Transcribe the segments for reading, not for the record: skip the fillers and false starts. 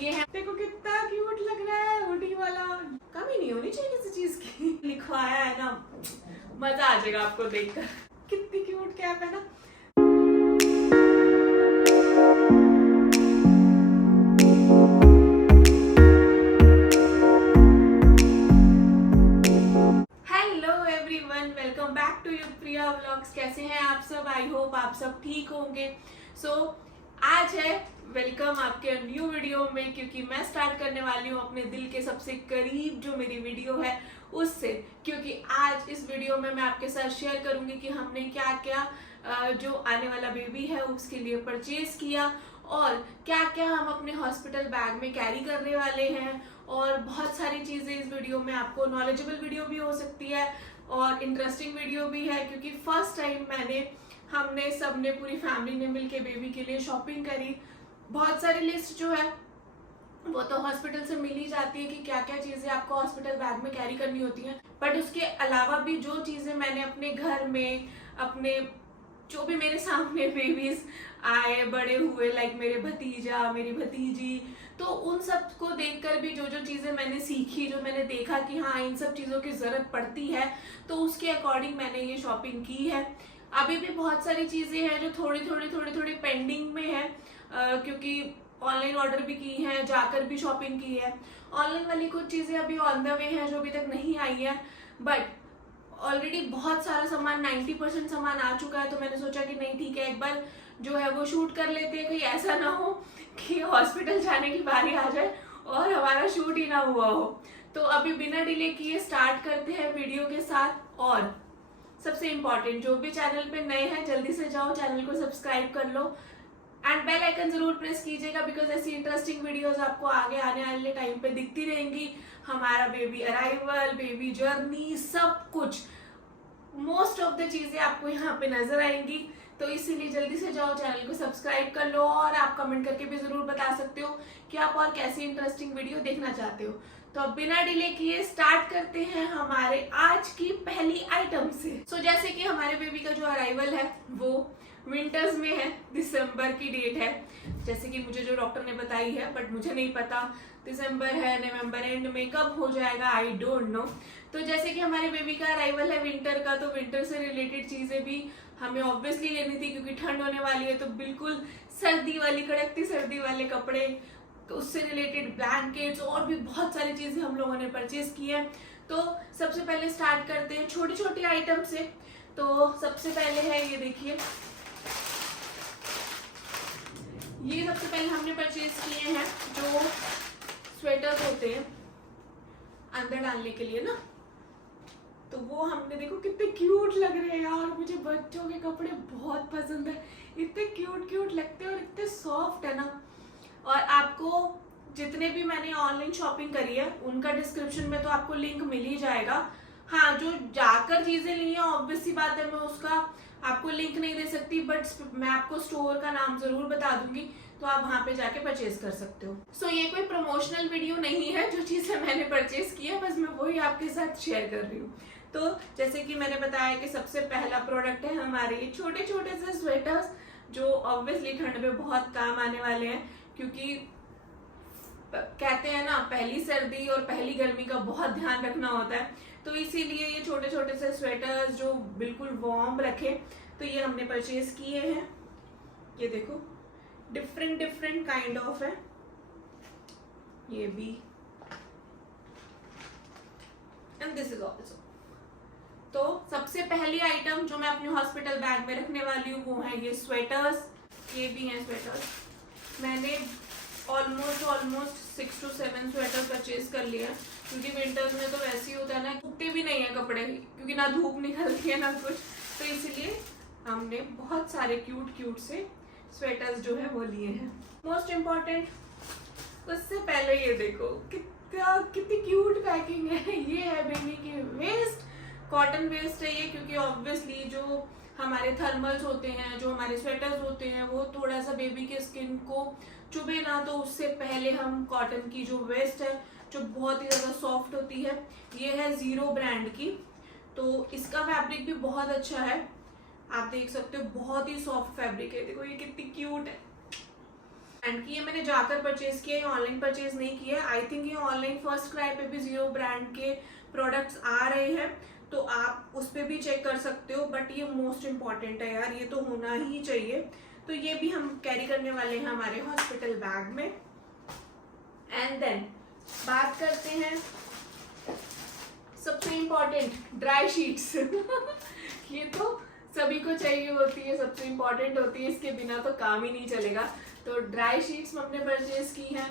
ये है, देखो कितना क्यूट लग रहा है हुडी वाला। कमी नहीं होनी चाहिए किसी चीज की। लिखवाया है ना, मजा आ जाएगा आपको देखकर। कितनी क्यूट कैप है ना। Welcome back to Priya vlogs. कैसे हैं आप सब? आई होप आप सब ठीक होंगे। सो आज है वेलकम आपके न्यू वीडियो में, क्योंकि मैं स्टार्ट करने वाली हूँ अपने दिल के सबसे करीब जो मेरी वीडियो है उससे। क्योंकि आज इस वीडियो में मैं आपके साथ शेयर करूंगी कि हमने क्या क्या जो आने वाला बेबी है उसके लिए परचेज किया और क्या क्या हम अपने हॉस्पिटल बैग में कैरी करने वाले हैं। और बहुत सारी चीजें इस वीडियो में, आपको नॉलेजेबल वीडियो भी हो सकती है और इंटरेस्टिंग वीडियो भी है, क्योंकि फर्स्ट टाइम हमने सबने पूरी फैमिली ने मिलके बेबी के लिए शॉपिंग करी। बहुत सारी लिस्ट जो है वो तो हॉस्पिटल से मिल ही जाती है कि क्या क्या चीजें आपको हॉस्पिटल बैग में कैरी करनी होती हैं, बट उसके अलावा भी जो चीजें मैंने अपने घर में, अपने जो भी मेरे सामने बेबीज आए बड़े हुए, लाइक मेरे भतीजा मेरी भतीजी, तो उन सब को देखकर भी जो जो चीजें मैंने सीखी, जो मैंने देखा कि हाँ इन सब चीजों की जरूरत पड़ती है, तो उसके अकॉर्डिंग मैंने ये शॉपिंग की है। अभी भी बहुत सारी चीजें हैं जो थोड़ी थोड़ी पेंडिंग में है, क्योंकि ऑनलाइन ऑर्डर भी की है, जाकर भी शॉपिंग की है। ऑनलाइन वाली कुछ चीजें अभी ऑन द वे है जो अभी तक नहीं आई है, बट ऑलरेडी बहुत सारा सामान 90% सामान आ चुका है। तो मैंने सोचा कि नहीं ठीक है, एक बार जो है वो शूट कर लेते हैं, कहीं ऐसा ना हो कि हॉस्पिटल जाने की बारी आ जाए और हमारा शूट ही ना हुआ हो। तो अभी बिना डिले किए स्टार्ट करते हैं वीडियो के साथ। और सबसे इम्पोर्टेंट, जो भी चैनल पे नए हैं जल्दी से जाओ चैनल को सब्सक्राइब कर लो एंड बेल आइकन जरूर प्रेस कीजिएगा, बिकॉज ऐसी इंटरेस्टिंग वीडियोस आपको आगे आने वाले टाइम पे दिखती रहेंगी। हमारा बेबी अराइवल, बेबी जर्नी, सब कुछ, मोस्ट ऑफ द चीजें आपको यहाँ पे नजर आएंगी। तो इसीलिए जल्दी से जाओ चैनल को सब्सक्राइब कर लो और आप कमेंट करके भी जरूर बता सकते हो कि आप और कैसी इंटरेस्टिंग वीडियो देखना चाहते हो। तो अब बिना डिले किए स्टार्ट करते हैं हमारे आज की पहली आइटम से। जैसे कि हमारे बेबी का जो अराइवल है वो विंटर्स में है, दिसंबर की डेट है, जैसे कि मुझे जो डॉक्टर ने बताई है, बट मुझे नहीं पता दिसंबर है नवंबर एंड में कब हो जाएगा, आई डोंट नो। तो जैसे कि हमारे बेबी का अराइवल है विंटर का, तो विंटर से रिलेटेड चीजें भी हमें ऑब्वियसली लेनी थी, क्योंकि ठंड होने वाली है। तो बिल्कुल सर्दी वाली, कड़कती सर्दी वाले कपड़े, तो उससे रिलेटेड ब्लैंकेट्स और भी बहुत सारी चीजें हम लोगों ने परचेज की है। तो सबसे पहले स्टार्ट करते हैं छोटी छोटी आइटम से। तो सबसे पहले है ये देखिए, ये सबसे पहले हमने परचेज किए हैं जो स्वेटर्स होते हैं अंदर डालने के लिए ना। तो वो हमने, देखो कितने क्यूट लग रहे हैं यार, मुझे बच्चों के कपड़े बहुत पसंद है, इतने क्यूट क्यूट लगते हैं और इतने सॉफ्ट है ना। और आपको जितने भी मैंने ऑनलाइन शॉपिंग करी है उनका डिस्क्रिप्शन में तो आपको लिंक मिल ही जाएगा। हाँ, जो जाकर चीजें ली है ऑब्वियस सी बात है मैं उसका आपको लिंक नहीं दे सकती, बट मैं आपको स्टोर का नाम जरूर बता दूंगी, तो आप वहां पे जाके परचेज कर सकते हो। ये कोई प्रमोशनल वीडियो नहीं है, जो चीजें मैंने परचेज की है बस मैं वही आपके साथ शेयर कर रही हूँ। तो जैसे कि मैंने बताया कि सबसे पहला प्रोडक्ट है हमारे ये छोटे छोटे से स्वेटर्स, जो ऑब्वियसली ठंड में बहुत काम आने वाले हैं, क्योंकि कहते हैं ना पहली सर्दी और पहली गर्मी का बहुत ध्यान रखना होता है। तो इसीलिए ये छोटे छोटे से स्वेटर्स जो बिल्कुल वार्म रखे, तो ये हमने परचेज किए हैं। ये देखो डिफरेंट काइंड ऑफ है ये भी, एंड दिस इज ऑल्सो। तो सबसे पहली आइटम जो मैं अपने हॉस्पिटल बैग में रखने वाली हूँ वो है ये स्वेटर्स। ये भी हैं स्वेटर्स, मैंने ऑलमोस्ट 6 to 7 स्वेटर परचेज कर लिया, क्योंकि विंटर्स में तो वैसे ही होता है ना, सूखते भी नहीं है कपड़े, क्योंकि ना धूप निकलती है ना कुछ। तो इसलिए हमने बहुत सारे क्यूट से स्वेटर्स जो है वो लिए हैं। मोस्ट इम्पॉर्टेंट, उससे पहले ये देखो कितनी क्यूट पैकिंग है। ये है बेबी की वेस्ट, कॉटन वेस्ट है ये, क्योंकि ऑब्वियसली जो हमारे थर्मल्स होते हैं, जो हमारे स्वेटर्स होते हैं, वो थोड़ा सा बेबी के स्किन को चुभे ना, तो उससे पहले हम कॉटन की जो वेस्ट है जो बहुत ही ज्यादा सॉफ्ट होती है, ये है जीरो ब्रांड की। तो इसका फैब्रिक भी बहुत अच्छा है, आप देख सकते हो बहुत ही सॉफ्ट फैब्रिक है। देखो ये कितनी क्यूट है, एंड की ये मैंने जाकर परचेज किया, ऑनलाइन परचेज नहीं किया। आई थिंक ये ऑनलाइन फर्स्ट क्राई पे भी जीरो ब्रांड के प्रोडक्ट्स आ रहे हैं, तो आप उस पर भी चेक कर सकते हो। बट ये मोस्ट इम्पॉर्टेंट है यार, ये तो होना ही चाहिए। तो ये भी हम कैरी करने वाले हैं हमारे हॉस्पिटल बैग में। एंड देन बात करते हैं सबसे इम्पोर्टेंट, ड्राई शीट्स। ये तो सभी को चाहिए होती है, सबसे इम्पोर्टेंट होती है, इसके बिना तो काम ही नहीं चलेगा। तो ड्राई शीट्स हमने परचेज की हैं।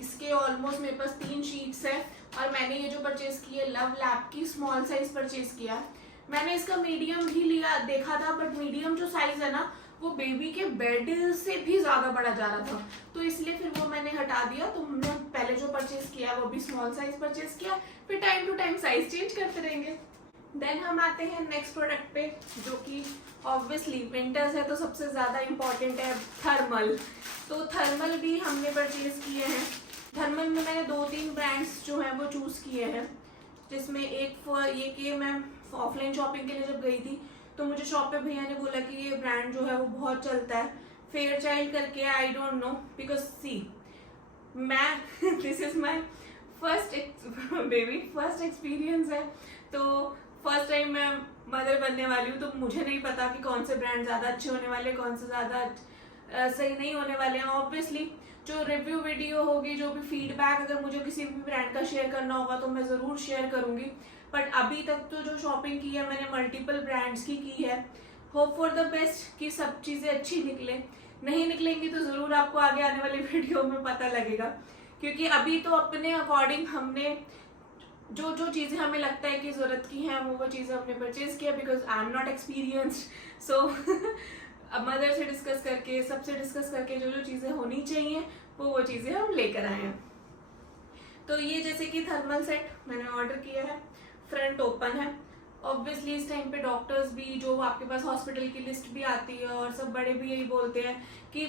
इसके ऑलमोस्ट मेरे पास 3 शीट्स हैं। और मैंने ये जो परचेज की है लव लैब की स्मॉल साइज परचेज किया है। मैंने इसका मीडियम भी लिया, देखा था, बट मीडियम जो साइज है ना वो बेबी के बेड से भी ज्यादा बड़ा जा रहा था, तो इसलिए फिर वो मैंने हटा दिया। तो हमने पहले जो परचेज किया वो भी स्मॉल साइज परचेज किया, फिर time to time size change करते रहेंगे। देन हम आते हैं नेक्स्ट प्रोडक्ट पे, जो कि ऑब्वियसली विंटर्स है तो सबसे ज्यादा इम्पोर्टेंट है थर्मल। तो थर्मल भी हमने परचेज किए हैं। थर्मल में मैंने 2-3 ब्रांड्स जो हैं वो चूज किए हैं, जिसमें एक ये कि मैं ऑफलाइन शॉपिंग के लिए जब गई थी तो मुझे शॉप पे भैया ने बोला कि ये ब्रांड जो है वो बहुत चलता है, फेयर चाइल्ड करके। आई डोंट नो, बिकॉज सी मैं this is my first experience है, तो फर्स्ट टाइम मैं मदर बनने वाली हूँ, तो मुझे नहीं पता कि कौन से ब्रांड ज़्यादा अच्छे होने वाले, कौन से ज़्यादा सही नहीं होने वाले हैं। ऑब्वियसली जो रिव्यू वीडियो होगी, जो भी फीडबैक अगर मुझे किसी भी ब्रांड का शेयर करना होगा तो मैं ज़रूर शेयर करूँगी। बट अभी तक तो जो शॉपिंग की है मैंने मल्टीपल ब्रांड्स की है। होप फॉर द बेस्ट कि सब चीज़ें अच्छी निकले। नहीं निकलेंगी तो ज़रूर आपको आगे आने वाली वीडियो में पता लगेगा, क्योंकि अभी तो अपने अकॉर्डिंग हमने जो जो चीज़ें हमें लगता है कि ज़रूरत की हैं वो चीज़ें हमने परचेज किया, because I am not experienced. So अब मदर से डिस्कस करके, सबसे डिस्कस करके जो जो चीज़ें होनी चाहिए वो चीज़ें हम लेकर आए हैं। तो ये जैसे कि थर्मल सेट मैंने ऑर्डर किया है, फ्रंट ओपन है। ऑब्वियसली इस टाइम पे डॉक्टर्स भी, जो आपके पास हॉस्पिटल की लिस्ट भी आती है और सब बड़े भी यही बोलते हैं कि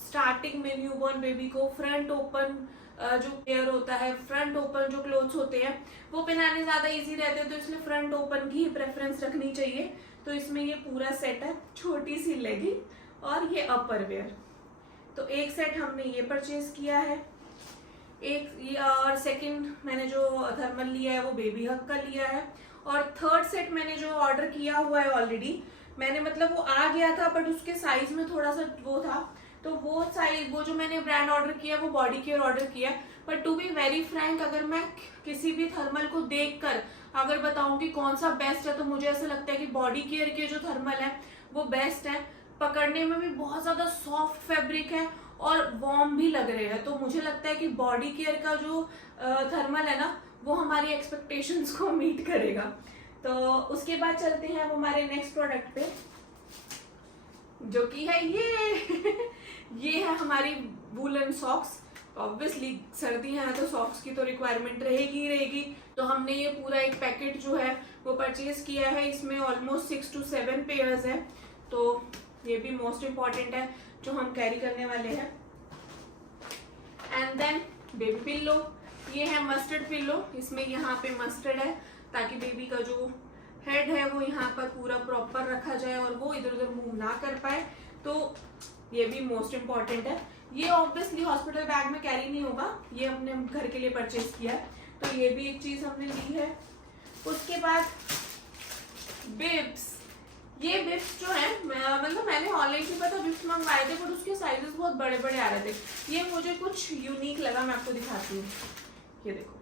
स्टार्टिंग में न्यूबॉर्न बेबी को फ्रंट ओपन जो केयर होता है, फ्रंट ओपन जो क्लोथ्स होते हैं वो पहनाने ज़्यादा इजी रहते हैं, तो इसलिए फ्रंट ओपन की ही प्रेफरेंस रखनी चाहिए। तो इसमें ये पूरा सेट है, छोटी सी लेगिंग और ये अपर वेयर। तो एक सेट हमने ये परचेज किया है, एक ये, और सेकंड मैंने जो थर्मल लिया है वो बेबी हग का लिया है। और थर्ड सेट मैंने जो ऑर्डर किया हुआ है ऑलरेडी, मैंने मतलब वो आ गया था बट उसके साइज में थोड़ा सा वो था, तो वो साइज, वो जो मैंने ब्रांड ऑर्डर किया वो बॉडी केयर ऑर्डर किया। But to be very frank, अगर मैं किसी भी थर्मल को देखकर अगर बताऊं कि कौन सा बेस्ट है, तो मुझे ऐसा लगता है कि बॉडी केयर के जो थर्मल है वो बेस्ट है। पकड़ने में भी बहुत ज्यादा सॉफ्ट फैब्रिक है और वार्म भी लग रहे हैं, तो मुझे लगता है कि बॉडी केयर का जो थर्मल है ना वो हमारी एक्सपेक्टेशंस को मीट करेगा। तो उसके बाद चलते हैं अब हमारे नेक्स्ट प्रोडक्ट पे, जो कि है ये है हमारी वूलन सॉक्स। ऑब्वियसली सर्दी है तो सॉक्स की तो रिक्वायरमेंट रहेगी ही रहेगी। तो हमने ये पूरा एक पैकेट जो है वो परचेज किया है, इसमें ऑलमोस्ट 6 to 7 पेयर्स है, तो ये भी मोस्ट इम्पॉर्टेंट है जो हम कैरी करने वाले हैं। एंड देन बेबी पिल्लो, ये है मस्टर्ड पिल्लो, इसमें यहाँ पे मस्टर्ड है ताकि बेबी का जो हेड है वो यहाँ पर पूरा प्रॉपर रखा जाए और वो इधर उधर मूव ना कर पाए, तो ये भी मोस्ट इम्पॉर्टेंट है। ये ऑब्वियसली हॉस्पिटल बैग में कैरी नहीं होगा, ये हमने घर के लिए परचेज किया है, तो ये भी एक चीज हमने ली है। उसके बाद बिब्स, ये बिब्स जो है मतलब मैंने ऑनलाइन से पता बिब्स मंगवाए थे, बट उसके साइजेस बहुत बड़े बड़े आ रहे थे। ये मुझे कुछ यूनिक लगा, मैं आपको दिखाती हूँ। ये देखो,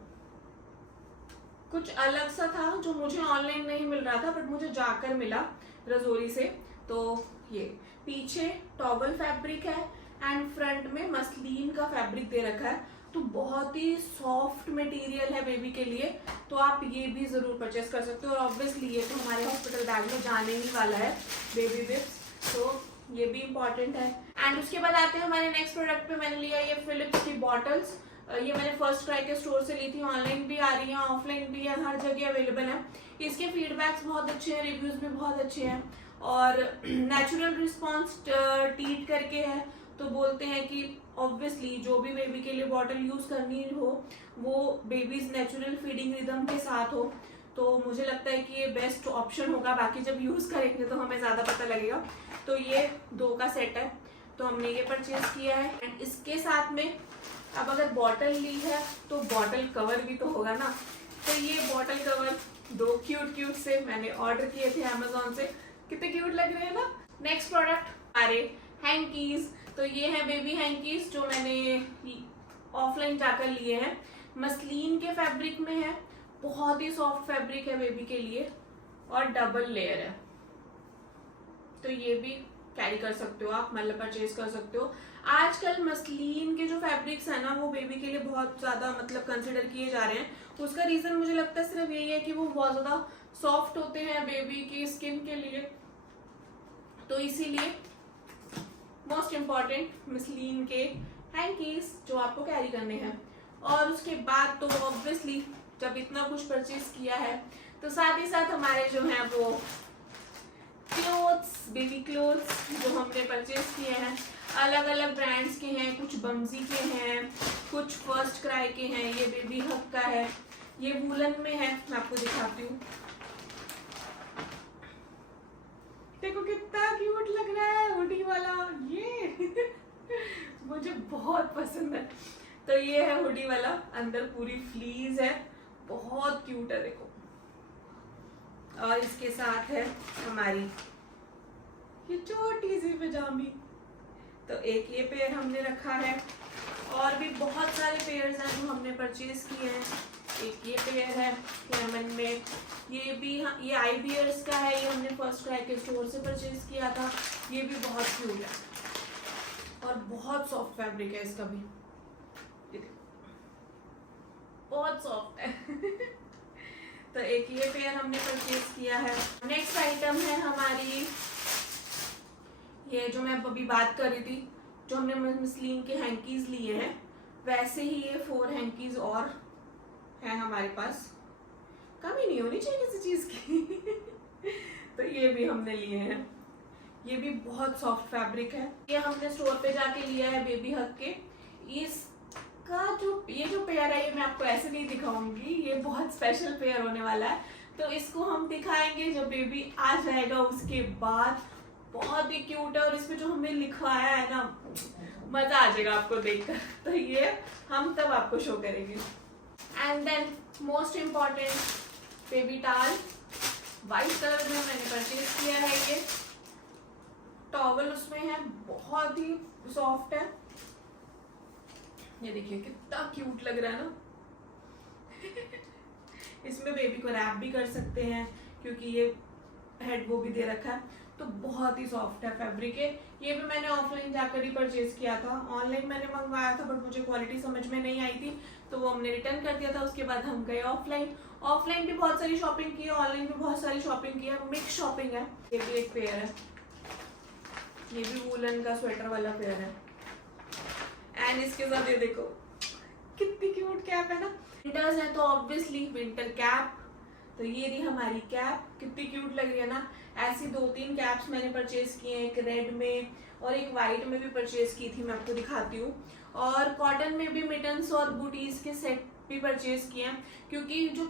कुछ अलग सा था जो मुझे ऑनलाइन नहीं मिल रहा था बट मुझे जाकर मिला रजोरी से। तो ये पीछे टॉवल फैब्रिक है एंड फ्रंट में मसलिन का फैब्रिक दे रखा है, तो बहुत ही सॉफ्ट मटेरियल है बेबी के लिए, तो आप ये भी जरूर परचेस कर सकते हो। और ऑब्वियसली ये तो हमारे हॉस्पिटल बैग में जाने ही वाला है बेबी बिब्स, तो ये भी इम्पोर्टेंट है। एंड उसके बाद आते हैं हमारे नेक्स्ट प्रोडक्ट पे। मैंने लिया ये फिलिप्स की बॉटल्स, ये मैंने फर्स्ट ट्राई के स्टोर से ली थी, ऑनलाइन भी आ रही है, ऑफलाइन भी है, हर जगह अवेलेबल है। इसके फीडबैक्स बहुत अच्छे हैं, रिव्यूज भी बहुत अच्छे हैं और नेचुरल रिस्पॉन्स टीट करके है, तो बोलते हैं कि ऑब्वियसली जो भी बेबी के लिए बॉटल यूज करनी हो वो बेबीज नेचुरल फीडिंग रिदम के साथ हो, तो मुझे लगता है कि ये बेस्ट ऑप्शन होगा। बाकी जब यूज करेंगे तो हमें ज्यादा पता लगेगा। तो ये 2 का सेट है, तो तो हमने ये परचेज किया है। एंड इसके साथ में अब अगर बॉटल ली है तो बॉटल कवर भी तो होगा ना, तो ये बॉटल कवर 2 क्यूट से मैंने ऑर्डर किए थे अमेजोन से। कितने क्यूट लग रहे हैं ना। नेक्स्ट प्रोडक्ट हमारे हैंकीज। तो ये है बेबी हैंकीज जो मैंने ऑफलाइन जाकर लिए हैं। मसलिन के फैब्रिक में है, बहुत ही सॉफ्ट फैब्रिक है बेबी के लिए और डबल लेयर है। तो ये भी कैरी कर सकते हो आप, मतलब परचेज कर सकते हो। आजकल मसलिन के जो फैब्रिक्स है ना वो बेबी के लिए बहुत ज्यादा मतलब कंसिडर किए जा रहे हैं। उसका रीजन मुझे लगता है सिर्फ यही है कि वो बहुत ज्यादा सॉफ्ट होते हैं बेबी की स्किन के लिए, तो इसीलिए मोस्ट इम्पॉर्टेंट मसलिन के हैंकीज जो आपको कैरी करने हैं। और उसके बाद तो ऑब्वियसली जब इतना कुछ परचेज किया है तो साथ ही साथ हमारे जो हैं वो क्लोथ्स, बेबी क्लोथ्स जो हमने परचेज किए हैं अलग अलग ब्रांड्स के हैं। कुछ बम्जी के हैं, कुछ फर्स्ट क्राई के हैं, ये बेबी हक का है, ये वूलन में है। मैं आपको दिखाती हूँ, देखो कितना क्यूट लग रहा है हुडी वाला ये मुझे बहुत पसंद है। तो ये है हुडी वाला, अंदर पूरी फ्लीज है, बहुत क्यूट है देखो। और इसके साथ है हमारी ये छोटी सी पजामी। तो एक ये पेयर हमने रखा है और भी बहुत सारे पेयर्स हैं जो हमने परचेज किए हैं। एक ये पेयर है लेमन में, ये भी ये आई बियर्स का है, ये हमने फर्स्ट क्राई के स्टोर से परचेज किया था। ये भी बहुत क्यूट है और बहुत सॉफ्ट फैब्रिक है इसका भी, बहुत सॉफ्ट है तो एक ये पेयर हमने परचेज किया है। नेक्स्ट आइटम है हमारी ये जो मैं अभी बात कर रही थी, जो हमने मसलिन के हैंकीज लिए हैं, वैसे ही ये 4 हैंकीज और है हमारे पास। कमी नहीं होनी चाहिए किसी चीज की तो ये भी हमने लिए हैं। ये भी बहुत सॉफ्ट फैब्रिक है, ये हमने स्टोर पे जाके लिया है बेबी हक के। इसका ये जो पेयर है ये मैं आपको ऐसे नहीं दिखाऊंगी, ये बहुत स्पेशल पेयर होने वाला है। तो इसको हम दिखाएंगे जब बेबी आ जाएगा उसके बाद। बहुत ही क्यूट है और इसमें जो हमने लिखवाया है ना, मजा आ जाएगा आपको देखकर। तो ये हम तब आपको शो करेंगे। And then most important baby towel, white colour में मैंने परचेज किया है। ये टॉवल उसमें है, बहुत ही सॉफ्ट है। ये देखिए कितना क्यूट लग रहा है ना इसमें बेबी को रैप भी कर सकते हैं क्योंकि ये हेड वो भी दे रखा है। तो बहुत ही सॉफ्ट है फैब्रिक है। ये भी मैंने ऑफलाइन जाकर ही परचेज किया था, ऑनलाइन मैंने मंगवाया था बट मुझे क्वालिटी समझ में नहीं आई थी तो वो हमने रिटर्न कर दिया था। उसके बाद हम गए ऑफलाइन, ऑफलाइन भी बहुत सारी शॉपिंग की है, ऑनलाइन भी बहुत सारी शॉपिंग की है, मिक्स शॉपिंग है। ये भी एक पेयर है, ये भी वूलन का स्वेटर वाला पेयर है। एंड इसके साथ ये देखो कितनी क्यूट कैप है ना। विंटर्स है तो ऑब्वियसली विंटर कैप। तो ये रही हमारी कैप, कितनी क्यूट लग रही है ना। ऐसी 2-3 कैप्स मैंने परचेज किए हैं, एक रेड में और एक वाइट में भी परचेज की थी, मैं आपको दिखाती हूँ। और कॉटन में भी मिटन्स और बूटीज के सेट भी परचेज किए हैं क्योंकि जो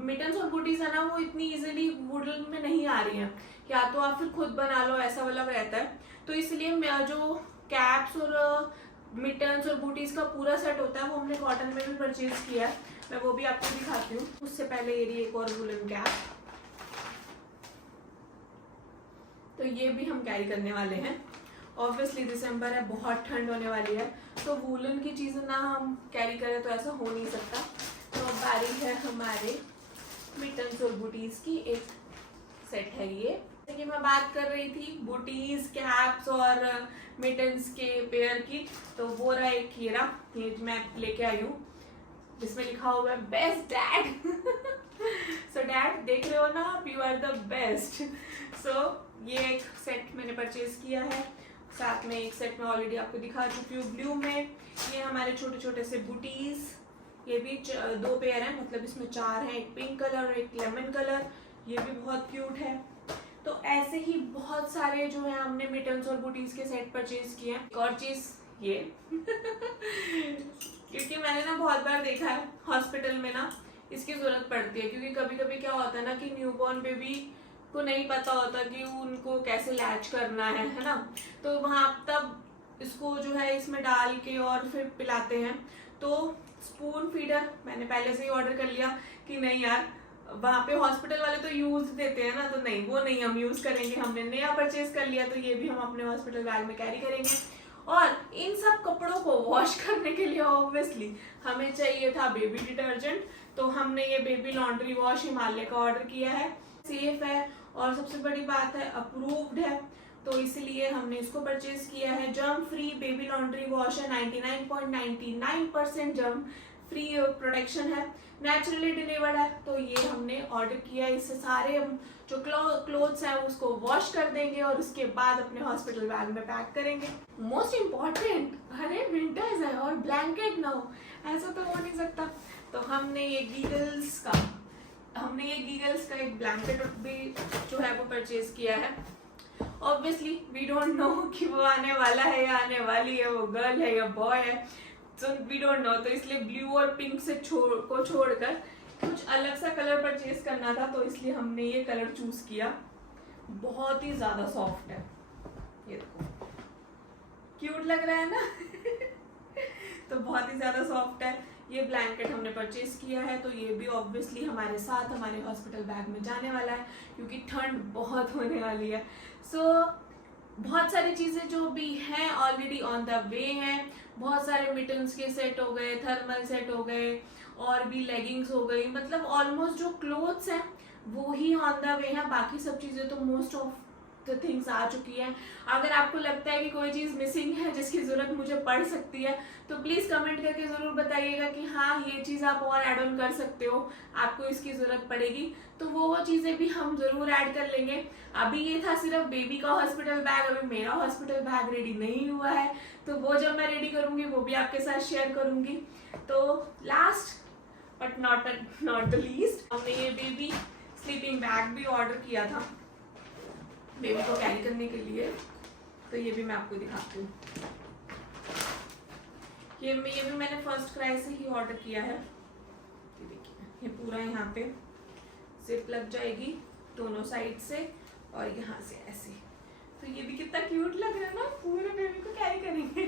मिटन्स और बूटीज है ना वो इतनी इजीली वुडन में नहीं आ रही हैं, या तो आप फिर खुद बना लो, ऐसा वाला रहता है। तो इसलिए मैं जो कैप्स और मिटन्स और बूटीज का पूरा सेट होता है वो हमने कॉटन में भी परचेज किया है, मैं वो भी आपको दिखाती हूँ। उससे पहले ये रही एक और वुलन कैप, तो ये भी हम कैरी करने वाले हैं। ऑब्वियसली दिसंबर है, बहुत ठंड होने वाली है तो वुलन की चीज़ें ना हम कैरी करें तो ऐसा हो नहीं सकता। तो अब बारी है हमारे मिटन्स और बूटीज की, एक सेट है ये। जैसे कि मैं बात कर रही थी बूटीज, कैप्स और मिटन्स के पेयर की, तो वो रहा एक हीरा, ये मैं लेके आई हूँ जिसमें लिखा हुआ है बेस्ट डैड सो डैड देख रहे हो ना आप, यू आर द बेस्ट। सो ये एक सेट मैंने परचेज किया है, साथ में एक सेट में ऑलरेडी आपको दिखा चुकी हूँ ब्लू में। ये हमारे छोटे छोटे से बूटीज, ये भी 2 पेयर हैं, मतलब इसमें 4 हैं, एक पिंक कलर और एक लेमन कलर, ये भी बहुत क्यूट है। तो ऐसे ही बहुत सारे जो है हमने मिटन्स और बूटीज के सेट परचेज किए हैं। एक और चीज ये क्योंकि मैंने ना बहुत बार देखा है हॉस्पिटल में ना इसकी जरूरत पड़ती है, क्योंकि कभी कभी क्या होता है ना कि न्यूबॉर्न बेबी को नहीं पता होता कि उनको कैसे लैच करना है ना। तो वहाँ तब इसको जो है इसमें डाल के और फिर पिलाते हैं। तो स्पून फीडर मैंने पहले से ही ऑर्डर कर लिया कि नहीं यार, वहाँ पे हॉस्पिटल वाले तो यूज देते हैं ना, तो नहीं वो नहीं हम यूज करेंगे, हमने नया परचेज कर लिया तो ये भी हम अपने हॉस्पिटल बैग में कैरी करेंगे। और इन सब कपड़ों को वॉश करने के लिए ऑब्वियसली हमें चाहिए था बेबी डिटर्जेंट, तो हमने ये बेबी लॉन्ड्री वॉश हिमालय का ऑर्डर किया है। सेफ है और सबसे बड़ी बात है अप्रूव्ड है, तो इसलिए हमने इसको परचेज किया है। Germ free baby laundry wash है, 99.99% जर्म फ्री प्रोटेक्शन है, नेचुरली डिलीवर्ड है, तो ये हमने ऑर्डर किया है। इससे सारे हम जो क्लोथ्स हैं उसको वॉश कर देंगे और उसके बाद अपने हॉस्पिटल बैग में पैक करेंगे। मोस्ट इम्पॉर्टेंट, अरे विंटर्स है और ब्लैंकेट ना हो, ऐसा तो हो नहीं सकता। तो हमने ये गीगल्स का एक ब्लैंकेट भी जो है वो परचेज किया है। ऑब्वियसली वी डोंट नो कि वो आने वाला है या आने वाली है, वो गर्ल है या बॉय है, तो वी डोंट नो, तो इसलिए ब्लू और पिंक से छोड़कर कुछ अलग सा कलर परचेज करना था, तो इसलिए हमने ये कलर चूज किया। बहुत ही ज्यादा सॉफ्ट है, ये देखो क्यूट लग रहा है ना तो बहुत ही ज्यादा सॉफ्ट है। ये ब्लैंकेट हमने परचेज किया है, तो ये भी ऑब्वियसली हमारे साथ हमारे हॉस्पिटल बैग में जाने वाला है क्योंकि ठंड बहुत होने वाली है। सो बहुत सारी चीजें जो भी हैं ऑलरेडी ऑन द वे हैं। बहुत सारे मिटन्स के सेट हो गए, थर्मल सेट हो गए, और भी लेगिंग्स हो गई, मतलब ऑलमोस्ट जो क्लोथ्स हैं वो ही ऑन द वे हैं। बाकी सब चीजें तो मोस्ट ऑफ द थिंग्स आ चुकी हैं। अगर आपको लगता है कि कोई चीज मिसिंग है जिसकी जरूरत मुझे पड़ सकती है, तो प्लीज कमेंट करके जरूर बताइएगा कि हाँ ये चीज आप और ऐड ऑन कर सकते हो, आपको इसकी जरूरत पड़ेगी, तो वो चीजें भी हम जरूर ऐड कर लेंगे। अभी ये था सिर्फ बेबी का हॉस्पिटल बैग, अभी मेरा हॉस्पिटल बैग रेडी नहीं हुआ है, तो वो जब मैं रेडी करूंगी वो भी आपके साथ शेयर करूंगी। तो last but not the least, हमने ये बेबी स्लीपिंग बैग भी ऑर्डर किया था बेबी को कैरी करने के लिए, तो ये भी मैं आपको दिखाती हूँ। ये भी मैंने फर्स्ट क्राई से ही ऑर्डर किया है। ये देखिए, ये पूरा यहाँ पे जिप लग जाएगी दोनों साइड से और यहाँ से ऐसे, तो ये भी कितना क्यूट लग रहा है ना, पूरे बेबी को कैरी करेंगे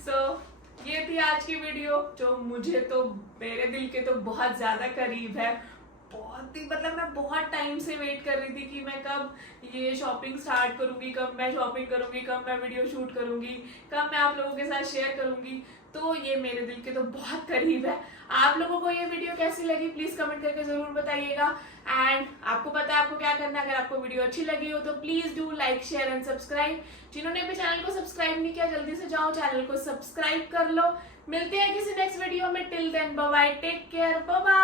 सो ये थी आज की वीडियो, जो मुझे तो मेरे दिल के तो बहुत ज्यादा करीब है। बहुत ही मतलब मैं बहुत टाइम से वेट कर रही थी कि मैं कब ये शॉपिंग स्टार्ट करूंगी, कब मैं शॉपिंग करूंगी, कब मैं वीडियो शूट करूंगी, कब मैं आप लोगों के साथ शेयर करूंगी। तो ये मेरे दिल के तो बहुत करीब है। आप लोगों को ये वीडियो कैसी लगी प्लीज कमेंट करके जरूर बताइएगा। एंड आपको पता है आपको क्या करना है, अगर आपको वीडियो अच्छी लगी हो तो please do like share and subscribe. जिन्होंने भी चैनल को सब्सक्राइब नहीं किया जल्दी से जाओ चैनल को सब्सक्राइब कर लो। मिलते हैं किसी नेक्स्ट वीडियो में, till then bye bye, take care, bye bye.